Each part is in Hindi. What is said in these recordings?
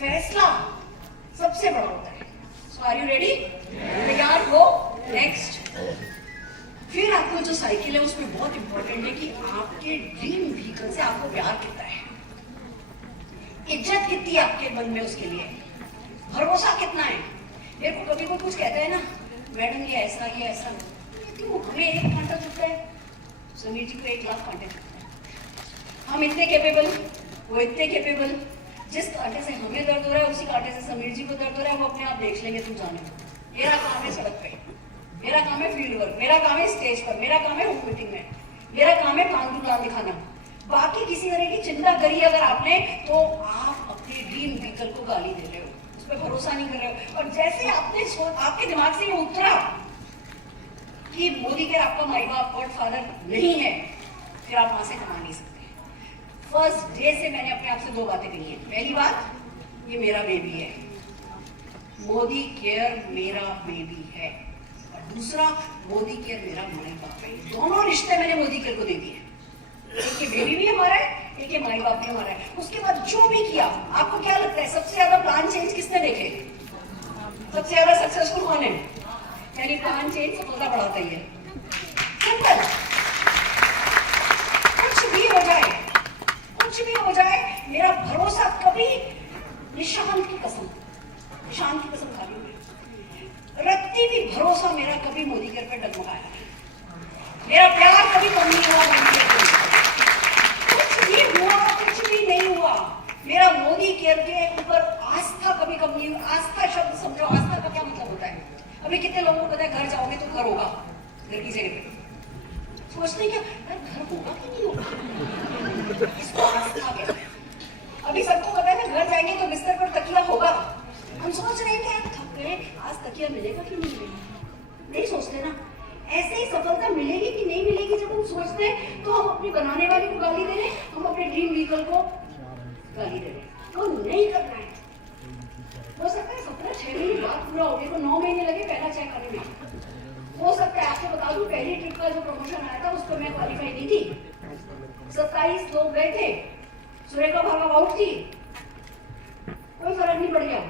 फैसला सबसे बड़ा होता है। सो आर यू रेडी? तैयार हो? नेक्स्ट। फिर आपको जो साइकिल है उसमें बहुत इंपॉर्टेंट है कि आपके ड्रीम व्हीकल से आपको प्यार कितना है, इज्जत कितनी है आपके मन में उसके लिए, भरोसा कितना है। मेरे को कभी कोई कुछ कहता है ना, मैडम ये ऐसा, क्यों हमें एक कांटा चुपता है, समीर जी को 1 लाख कांटे चुपता है। हम इतने केपेबल, वो इतने केपेबल। जिस कांटे से हमें दर्द हो रहा है उसी कांटे से समीर जी को दर्द हो रहा है, वो अपने आप देख लेंगे, तुम जानो। मेरा काम है सड़क पे, मेरा काम है फील्ड वर्क, मेरा काम है स्टेज पर, मेरा काम है होम मीटिंग में, मेरा काम है कान टू कान दिखाना। बाकी किसी तरह की चिंता करी अगर आपने तो आप अपने ड्रीम व्हीकल को गाली दे रहे हो, उस पर भरोसा नहीं कर रहे हो। और जैसे आपके दिमाग से ये उतरा कि मोदी के आपका माई बाप गॉड फादर नहीं है, फिर आप वहां से कमा नहीं सकते। फर्स्ट डे से मैंने अपने आप से 2 बातें कही है। पहली बात, ये मेरा बेबी है, मोदी केयर मेरा बेबी है। और दूसरा, मोदी केयर मेरा माई बाप है। दोनों रिश्ते मैंने मोदी केयर को दे दिए। एक ये बेबी भी हमारा है, एक ये माई बाप भी हमारा है। उसके बाद जो भी किया, आपको क्या लगता है सबसे ज्यादा प्लान चेंज किसने देखे? सबसे ज्यादा सक्सेसफुल कौन है? यानी प्लान चेंज सफलता बढ़ाता ही है। सिंपल। कुछ भी हो जाए, कुछ भी हो जाए, मेरा भरोसा कभी निशांत की कसम खा लूं मैं, रत्ती भी भरोसा मेरा कभी मोदी केयर पे डगमगाया है। मेरा प्यार कभी कम नहीं हुआ मोदी केयर पे। कुछ भी हुआ, कुछ भी नहीं हुआ, मेरा मोदी केयर के ऊपर आस्था कभी कम नहीं हुआ। आस्था शब्द समझो, आस्था का क्या मतलब होता है? अभी कितने लोगों को पता है घर जाओगे तो घर होगा, घर की जगह पे सोचते हैं क्या घर होगा कि नहीं होगा, इसको आस्था कहते हैं। अभी सबको पता है घर जाएंगे तो बिस्तर पर तकिया होगा, हम सोच रहे हैं कि यार थक गए, आज तकिया मिलेगा कि नहीं मिलेगा, नहीं सोचते ना। ऐसे ही सफलता मिलेगी कि नहीं मिलेगी जब हम सोचते हैं, तो हम अपनी बनाने वाले को गाली दे रहे हैं, हम अपने ड्रीम व्हीकल को गाली दे रहे हैं। वो नहीं करना है। हो सकता है सपना 6 महीने बाद पूरा हो गया, तो 9 महीने लगे पहला चेक करने में। हो सकता है, आपको बता दूं, पहली ट्रिप का जो प्रमोशन आया था उस पर मैं क्वालिफाई नहीं थी। 27 लोग गए थे, सुरेखा भागा आउट थी, कोई फर्क नहीं पड़ गया।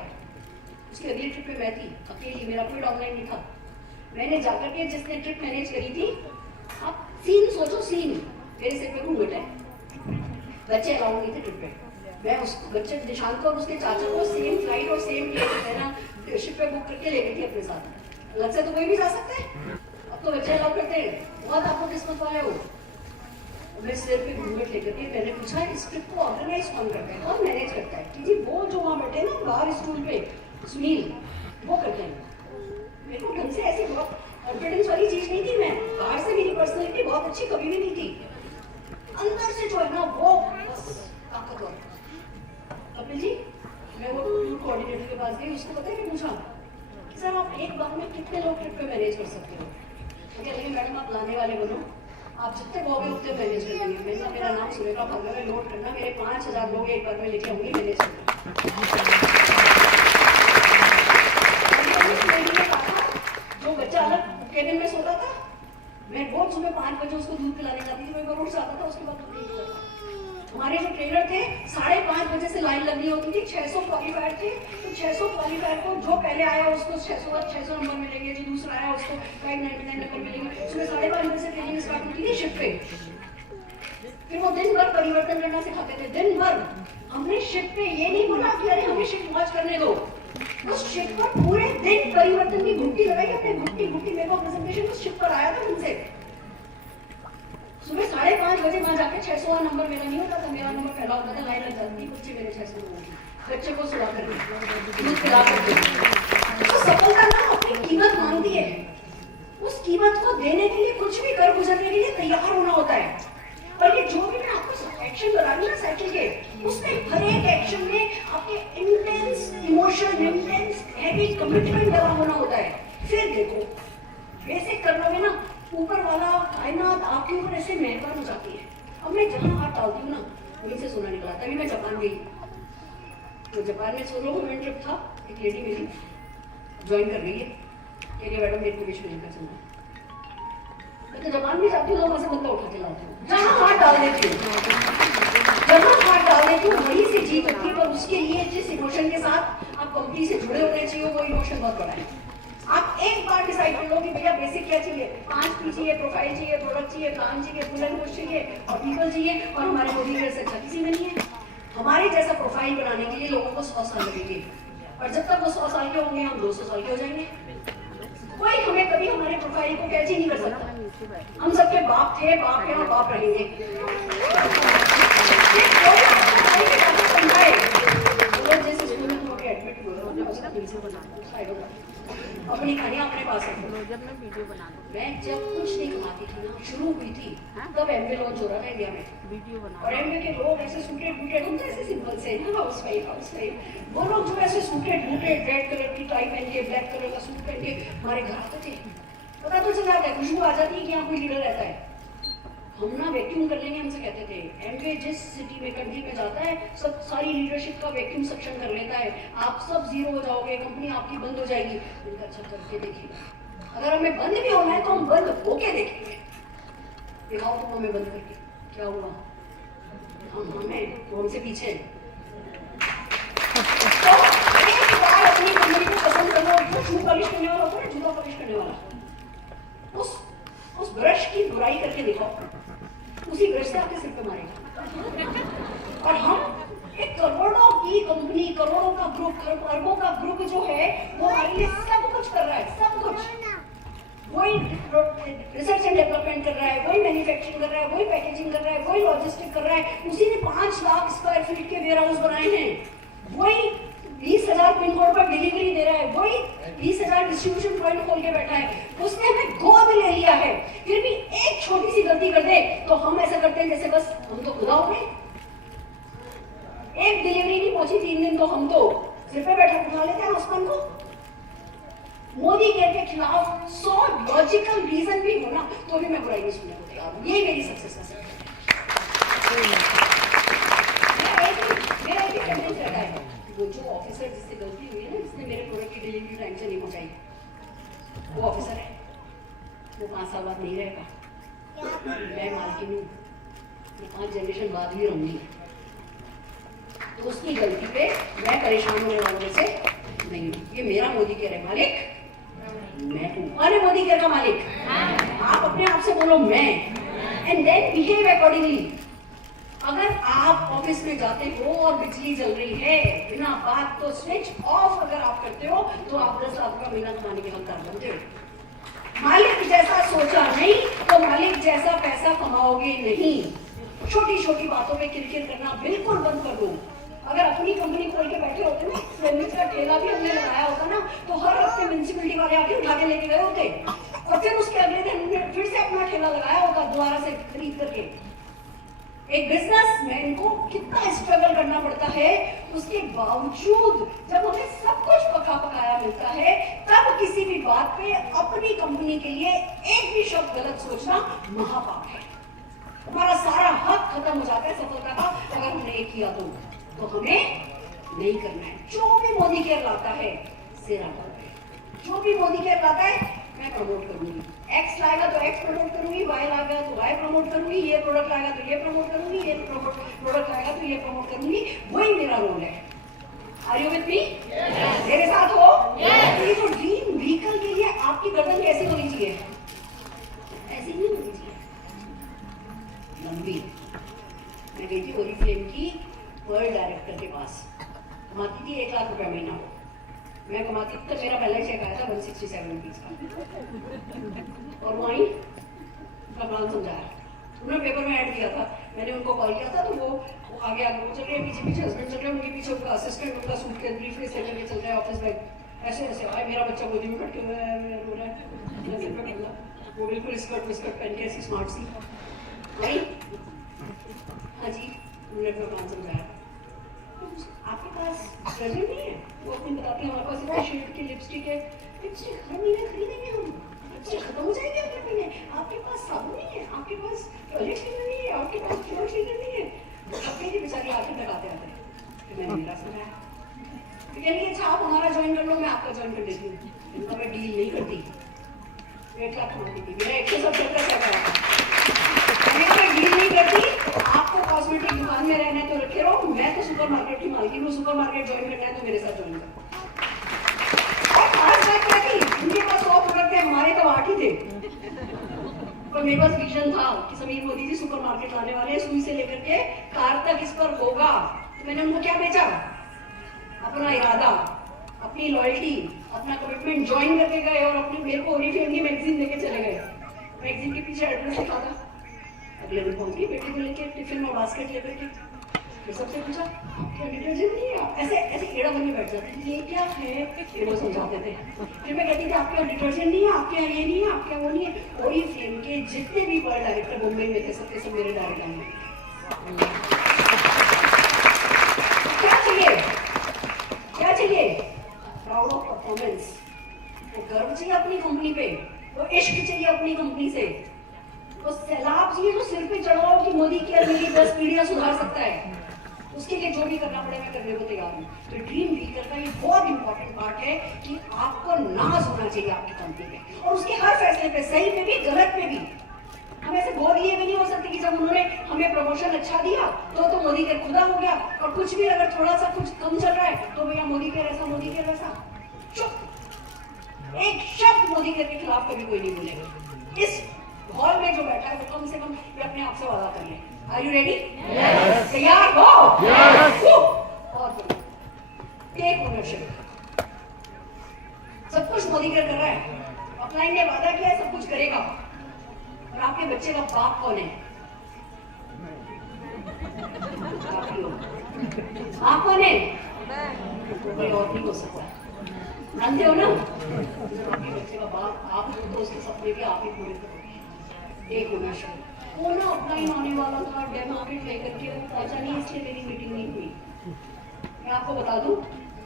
उसकी अगली ट्रिप पे मैं थी अकेली, मेरा कोई डाउनलाइन नहीं था। मैंने जाकर के जिसने ट्रिप मैनेज करी थी, आप सीन सोचो, सीन मेरे सिर पे घूंघट है, बच्चे अलाउड नहीं थे ट्रिप पे। मैं उस बच्चे निशांत को और उसके चाचा को सेम फ्लाइट और सेम शिप पे बुक करके ले गई थी अपने साथ। अलग से तो कोई भी जा सकता है, अब तो बच्चे अलाउ करते हैं। बहुत आपको किस्मत वाले हो। मैं सिर पे घूंघट लेकर के मैंने पूछा, इस ट्रिप को ऑर्गेनाइज कौन करता है, कौन मैनेज करता है? कि जी वो जो वहाँ बैठे ना बाहर स्टूल पे, सुनील, वो करते हैं। मेरे को ढंग से ऐसी बहुत कॉन्फिडेंस वाली चीज नहीं थी। मैं बाहर से मेरी पर्सनैलिटी बहुत अच्छी कभी भी नहीं थी, अंदर से जो है ना वो बस ताकतवर। कपिल जी, मैं वो टूर कोऑर्डिनेटर के पास गई, उसको पता है कि पूछा कि सर आप एक बार में कितने लोग ट्रिप पे मैनेज कर सकते हो? तो कह रही मैडम आप लाने वाले बनो, आप जितने कहोगे उतने मैनेज कर देंगे। मैंने मेरा नाम सुरेखा भागा में नोट करना, मेरे 5000 लोग एक बार में लेके आऊंगी मैनेज करना। जो बच्चा अलग केबिन में सोता था, मैं रोज सुबह 5 बजे उसको दूध पिलाने जाती थी, मैं रोज आता था, उसके बाद दूध नहीं पिलाता। हमारे जो ट्रेनर थे 5:30 बजे से लाइन लगनी होती थी। 600 क्वालिफायर थे, तो 600 क्वालिफायर को जो पहले आया उसको 600 नंबर मिलेंगे, जो दूसरा आया उसको 599 नंबर मिलेंगे। सुबह 5:30 बजे से ट्रेनिंग स्टार्ट होती थी शिप पे। फिर वो दिन भर परिवर्तन करना सिखाते थे, दिन भर। हमने शिप पे ये नहीं बोला कि अरे हमें शिप वॉच करने दो, उस शिप पर पूरे दिन परिवर्तन की घुट्टी लगाई, अपने घुट्टी मेरे को प्रेजेंटेशन उस शिप पर आया था उनसे। सुबह 5:30 बजे वहां जाके 600वां नंबर मेरा नहीं होता था, मेरा नंबर पहला होता था, लाइन लग जाती थी, बच्चे मेरे 600 लोगों की, बच्चे को सुला कर दूध पिला कर। तो सफलता ना अपनी कीमत मांगती है, उस कीमत को देने के लिए कुछ भी कर गुजरने के लिए तैयार होना होता है। और ये जो भी मैं आपको एक्शन बता रही हूँ ना साइकिल के, उसमें हर एक एक्शन में आपके intense emotion, intense heavy commitment लगा होना होता है। फिर देखो बेसिक कर लोगे ना, ऊपर वाला कायनात आपके ऊपर ऐसे मेहरबान हो जाती है। अब मैं जहाँ हाथ डालती हूँ ना वहीं से सोना निकला। तभी मैं जापान गई, तो जापान में सोलो वुमेन ट्रिप था, एक लेडी मेरी ज्वाइन कर रही है, कह रही मैडम मेरे को विश्व लेकर चलना। मैं तो जापान में जाती हूँ, वहां से बंदा उठा के लाती हूँ, जहाँ हाथ डाल देती हूँ, जहाँ हाथ डाल देती हूँ, वहीं से जीत होती है, पर उसके लिए जिस इमोशन के साथ आप कंपनी से जुड़े होने चाहिए वो इमोशन बहुत बड़ा है। आप एक बार डिसाइड कर लो कि भैया बेसिक क्या चाहिए, 5 पी चाहिए, प्रोफाइल चाहिए, प्रोडक्ट चाहिए, प्लान चाहिए, फुल एंड कुछ चाहिए और पीपल चाहिए, और हमारे मोदी जैसे अच्छा किसी में नहीं है। हमारे जैसा प्रोफाइल बनाने के लिए लोगों को 100 साल लगेंगे, और जब तक वो 100 साल के होंगे हम 200 साल के हो जाएंगे। कोई हमें कभी हमारे प्रोफाइल को कैच ही नहीं कर सकता। हम सबके बाप थे, बाप हैं और बाप रहेंगे। जैसे स्कूल में थोड़े एडमिट हो अपनी कहानियां अपने पास रखो। जब मैं वीडियो बना दूं, मैं जब कुछ नहीं कमाती थी ना, शुरू हुई थी तब एमवे लॉन्च हो रहा था इंडिया में, वीडियो बना, और एमवे के लोग ऐसे सूटेड बूटेड, हम तो ऐसे सिंपल से हाउस वाइफ, वो लोग जो ऐसे सूटेड बूटेड रेड कलर की टाई पहन के, ब्लैक कलर का सूट पहन के हमारे घर आते थे। पता तो चल जाता है, खुशबू आ जाती है कि यहाँ कोई लीडर रहता है। हम ना वैक्यूम कर लेंगे, हमसे कहते थे एमवे जिस सिटी में कंट्री में जाता है सब सारी लीडरशिप का वैक्यूम सक्शन कर लेता है, आप सब जीरो हो जाओगे, कंपनी आपकी बंद हो जाएगी। उनका अच्छा करके देखिएगा, अगर हमें बंद भी होना है तो हम बंद होके देखेंगे। दिखाओ तुम हमें बंद करके क्या हुआ, हम हमें तो हमसे पीछे। तो एक बार अपनी कंपनी को पसंद कर लो, जो शू पॉलिश करने वाला होता है, जूता पॉलिश करने वाला, उस ब्रश की बुराई करके देखो, उसी ब्रश से आपके सिर पे मारेगा। और हम एक करोड़ों की कंपनी, करोड़ों का ग्रुप, अरबों का ग्रुप जो है वो हमारे लिए सब कुछ कर रहा है, सब कुछ। वही रिसर्च एंड डेवलपमेंट कर रहा है, वही मैन्युफैक्चरिंग कर रहा है, वही पैकेजिंग कर रहा है, वही लॉजिस्टिक कर रहा है। उसी ने 5 लाख स्क्वायर फीट के वेयर हाउस बनाए हैं, वही 20,000 पिन कोड पर डिलीवरी दे रहा है, वही 20,000 डिस्ट्रीब्यूशन पॉइंट खोल के बैठा है। उसने हमें गोद ले लिया है, फिर भी एक छोटी सी गलती कर दे तो हम ऐसा करते हैं जैसे बस हम तो खुदा हो गए। एक डिलीवरी नहीं पहुंची 3 दिन तो हम तो सिर पे बैठा उठा लेते हैं आसमान को। मोदी केयर के खिलाफ 100 लॉजिकल रीजन भी हो ना तो भी मैं बुराई नहीं सुनने को तैयार हूं। ये मेरी सक्सेस का सीक्रेट है। वो जो ऑफिसर जिससे गलती हुई है ना, जिसने मेरे प्रोडक्ट की डिलीवरी टाइम से नहीं पहुंचाई, वो ऑफिसर है, वो 5 साल बाद नहीं रहेगा। मैं मालकिन हूँ, मैं 5 जनरेशन बाद भी रहूंगी, तो उसकी गलती पे मैं परेशान होने वालों से नहीं हूँ। ये मेरा मोदी केयर है, मालिक मैं हूँ। अरे मोदी केयर का मालिक आप अपने आप से बोलो मैं, एंड देन बिहेव अकॉर्डिंगली। अगर आप ऑफिस में जाते हो और बिजली जल रही है बिना बात तो स्विच ऑफ अगर आप करते हो तो आप 10 लाख का महीना कमाने के हकदार बनते हो। मालिक जैसा सोचा नहीं तो मालिक जैसा पैसा कमाओगे नहीं। छोटी छोटी बातों पे किरकिर करना बिल्कुल बंद कर दो। अगर अपनी कंपनी खोल के बैठे होते ना, सैंडविच का ठेला भी हमने लगाया होता ना, तो हर हफ्ते म्युनिसिपैलिटी वाले आके उठा के लेके गए होते, और फिर उसके अगले दिन फिर से अपना ठेला लगाया होता दोबारा से खरीद करके। एक बिजनेसमैन को कितना स्ट्रगल करना पड़ता है, उसके बावजूद जब हमें सब कुछ पका पकाया मिलता है तब किसी भी बात पे अपनी कंपनी के लिए एक भी शब्द गलत सोचना महापाप है। हमारा सारा हक खत्म हो जाता है सफलता का अगर हमने ये किया तो हमें नहीं करना है। जो भी मोदी केयर लाता है सिरा पर, जो भी मोदी केयर लाता है मैं प्रमोट करूंगी। एक्स लाएगा तो एक्स प्रमोट करूंगी, वाई लाएगा तो वाई प्रमोट करूंगी, ये प्रोडक्ट लाएगा तो ये प्रमोट करूंगी, ये प्रोडक्ट लाएगा तो ये प्रमोट करूंगी। वही मेरा रोल है। Are you with me? मेरे साथ हो? ये जो ड्रीम व्हीकल के लिए आपकी गर्दन कैसी होनी चाहिए? ऐसी नहीं होनी चाहिए, लंबी। मैं गई थी ओरिफ्लेम की वर्ल्ड डायरेक्टर के पास, कमाती थी 1 लाख रुपया महीना। मैं कमाती थी तो मेरा बैलेंस चेक आया था 167 रुपीज का, और वहीं का प्लान समझाया उन्होंने, पेपर में ऐड किया था। मैंने उनको कॉल किया था तो वो आगे वो चल रहे हैं, पीछे पीछे हस्बैंड चल रहे हैं, उनके पीछे उनका असिस्टेंट उनका सूटकेस ब्रीफकेस लेकर चल रहा है ऑफिस बैग। ऐसे ऐसे आए, मेरा बच्चा गोदी में बैठ के रो रहा है, वो बिल्कुल स्कर्ट विस्कर्ट पहन के ऐसी स्मार्ट सी भाई। हाँ जी, उन्होंने अपना प्लान समझाया। आपके पास प्रेजेंट नहीं है? वो अपनी बताते हैं हमारे पास इतने शेड की लिपस्टिक है, लिपस्टिक हर महीने खरीदेंगे हम, लिपस्टिक खत्म हो जाएगी अगले महीने। आपके पास साबुन नहीं है, आपके पास टॉयलेट क्लीनर नहीं है, आपके पास फ्लोर क्लीनर नहीं है। अपनी की बेचारी आखिर तक आते आते तो मैंने मेरा समझाया, तो कहने अच्छा आप हमारा ज्वाइन कर लो, मैं आपका ज्वाइन कर देती हूँ। इनका मैं डील नहीं करती। 1 लाख कमाती थी, मेरा 170 का मैंने कोई डील नहीं करती, आपको कॉस्मेटिक दुकान में रहना है तो रखे रहो, मैं तो सुपरमार्केट की मालकिन हूँ, सुपरमार्केट ज्वाइन करना है तो मेरे साथ ज्वाइन करो। और खास बात क्या थी, उनके पास 100 प्रोडक्ट थे, हमारे तो 8 ही थे। पर मेरे पास विजन था कि समीर मोदी जी सुपरमार्केट लाने वाले हैं, सुई से लेकर के कार तक इस पर होगा। तो मैंने उनको क्या बेचा? अपना इरादा, अपनी लॉयल्टी, अपना कमिटमेंट ज्वाइन करके गए और अपने मेरे को ओरिफेम की मैगजीन लेके चले गए। मैगजीन के पीछे एड्रेस लिखा था। अगले दिन पहुंच गई बेटे को लेके टिफिन और बास्केट लेकर के। फिर सबसे पूछा क्या डिटर्जेंट नहीं है? ऐसे ऐसे एड़ा बन के बैठ जाते, ये क्या है ये वो समझाते थे। फिर मैं कहती थी आपके यहाँ डिटर्जेंट नहीं है, आपके यहाँ ये नहीं है, आपके यहाँ वो नहीं है। ओरिफ्लेम के जितने भी बड़े डायरेक्टर मुंबई में थे सबके सब मेरे डायरेक्टर में। क्या चाहिए? क्या चाहिए? Proud of performance. वो गर्व चाहिए अपनी कंपनी पे, वो इश्क चाहिए अपनी कंपनी से, वो सैलाब चाहिए जो सिर पे चढ़ाओ कि मोदी की मेरी 10 पीढ़ियां सुधार सकता है। उसके लिए जो भी करना पड़े मैं करने को तैयार हूँ। तो ड्रीम व्हीकल का ये बहुत इंपॉर्टेंट पार्ट है कि आपको नाज होना चाहिए आपकी कंपनी में, और उसके हर फैसले पे, सही में भी गलत में भी। हम ऐसे बोल दिए भी नहीं हो सकते कि जब उन्होंने हमें प्रमोशन अच्छा दिया तो मोदी के खुदा हो गया, और कुछ भी अगर थोड़ा सा कुछ कम चल रहा है तो भैया मोदी के ऐसा, मोदी के वैसा। चुप, एक शब्द मोदी के खिलाफ कभी कोई नहीं बोलेगा। इस हॉल में जो बैठा है वो कम से कम ये अपने आप से वादा कर ले। Are you ready? तैयार हो? बहुत बढ़िया। Take ownership. सब कुछ मोदी कर रहा है, अपलाइन ने वादा किया है सब कुछ करेगा, और आपके बच्चे का बाप कौन है? आप कौन है? कोई और नहीं हो सकता, जानते हो ना? आपके बच्चे का बाप आप हो तो उसके सपने भी आप ही पूरे करोगे। एक ओनरशिप। वो ना ऑफलाइन आने वाला था, डेमोक्रेट लेकर के वो पहुंचा नहीं, इसलिए मेरी मीटिंग नहीं हुई। मैं आपको बता दूं,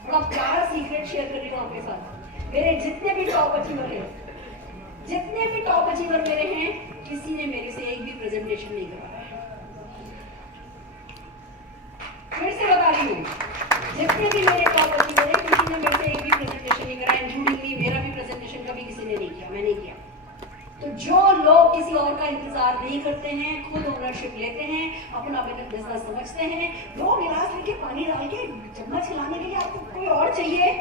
बड़ा प्यारा सीक्रेट शेयर कर रही हूँ आपके साथ। मेरे जितने भी टॉप अचीवर हैं, जितने भी टॉप अचीवर मेरे हैं, किसी ने मेरे से एक भी प्रेजेंटेशन नहीं करवाया। फिर से बता रही हूँ, जितने भी मेरे टॉप अचीवर हैं, किसी ने मेरे से एक भी प्रेजेंटेशन नहीं कराया, इंक्लूडिंग मी। मेरा भी प्रेजेंटेशन कभी किसी ने नहीं किया, मैं नहीं किया। तो जो लोग किसी और का इंतजार नहीं करते हैं, खुद ओनरशिप लेते हैं, अपना बिजनेस समझते हैं, 2 गिलास लेके पानी डाल के चम्मच खिलाने के लिए आपको कोई और चाहिए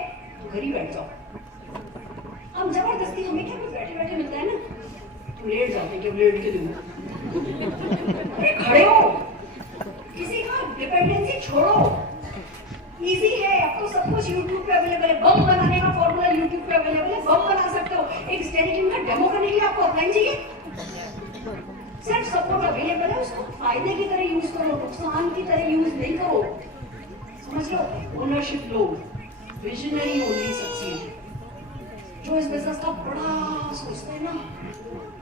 तो घर ही बैठ जाओ। हम जबरदस्ती, हमें क्या कुछ बैठे बैठे मिलता है ना, तो लेट जाते हैं कि लेट के दूंगा। अरे खड़े हो, किसी का डिपेंडेंसी छोड़ो। इजी है, अब तो सब कुछ यूट्यूब पे अवेलेबल है। बम बनाने का फॉर्मूला यूट्यूब पे अवेलेबल है, बम बना सकते हो। एक स्टेरिक का डेमो करने के लिए आपको ऑफलाइन चाहिए? सिर्फ सपोर्ट अवेलेबल है, उसको फायदे की तरह यूज करो, नुकसान की तरह यूज नहीं करो। समझ लो, ओनरशिप लो, विजनरी ओनली सक्सीड। जो इस बिजनेस का बड़ा सोचते हैं ना,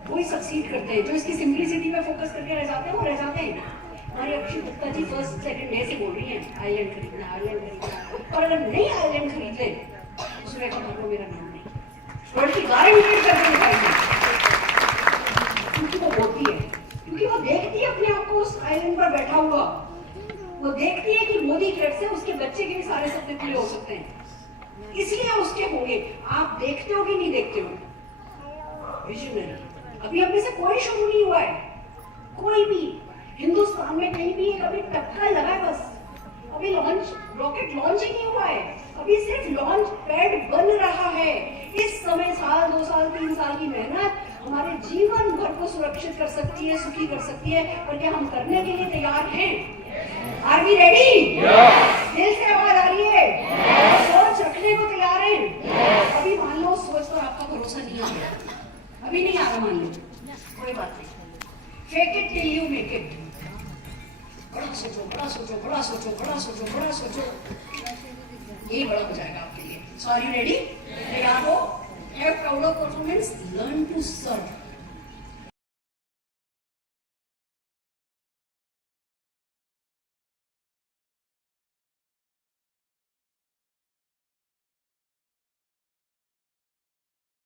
वही सक्सीड करते हैं। जो इसकी सिंपलिसिटी पे फोकस करके रह जाते हैं, वो रह जाते हैं। हमारी Akshay Gupta ji first second day से बोल रही हैं आइलैंड खरीदना, आइलैंड खरीदना, और अगर नहीं आइलैंड खरीद ले उसमें का मतलब मेरा नाम नहीं, वर्ड की गारंटी करके दिखाएगी। क्योंकि वो बोलती है, क्योंकि वो देखती है अपने आप को उस आइलैंड पर बैठा हुआ, वो देखती है कि मोदी केयर से उसके बच्चे के भी सारे सपने पूरे हो सकते हैं, इसलिए उसके होंगे। आप देखते हो कि नहीं देखते हो? विजनरी। अभी अपने से कोई शुरू नहीं हुआ है, कोई भी हिंदुस्तान में कहीं भी एक अभी टक्का लगा है बस। अभी लॉन्च, रॉकेट लॉन्च ही नहीं हुआ है, अभी सिर्फ लॉन्च पैड बन रहा है। इस समय साल, 2 साल, 3 साल की मेहनत हमारे जीवन भर को सुरक्षित कर सकती है, सुखी कर सकती है। और क्या हम करने के लिए तैयार हैं? Are we ready? दिल से आवाज आ रही है? सोच रखने को तैयार हैं? अभी मान लो सोच पर आपका भरोसा नहीं आ रहा, अभी नहीं आ रहा, मान लो, कोई बात नहीं। Fake it till you make it. बड़ा सोचो, बड़ा सोचो, बड़ा सोचो, बड़ा सोचो, बड़ा सोचो, यही बड़ा हो जाएगा आपके लिए। So are you ready? तैयार हो? Have proud of performance, learn to serve.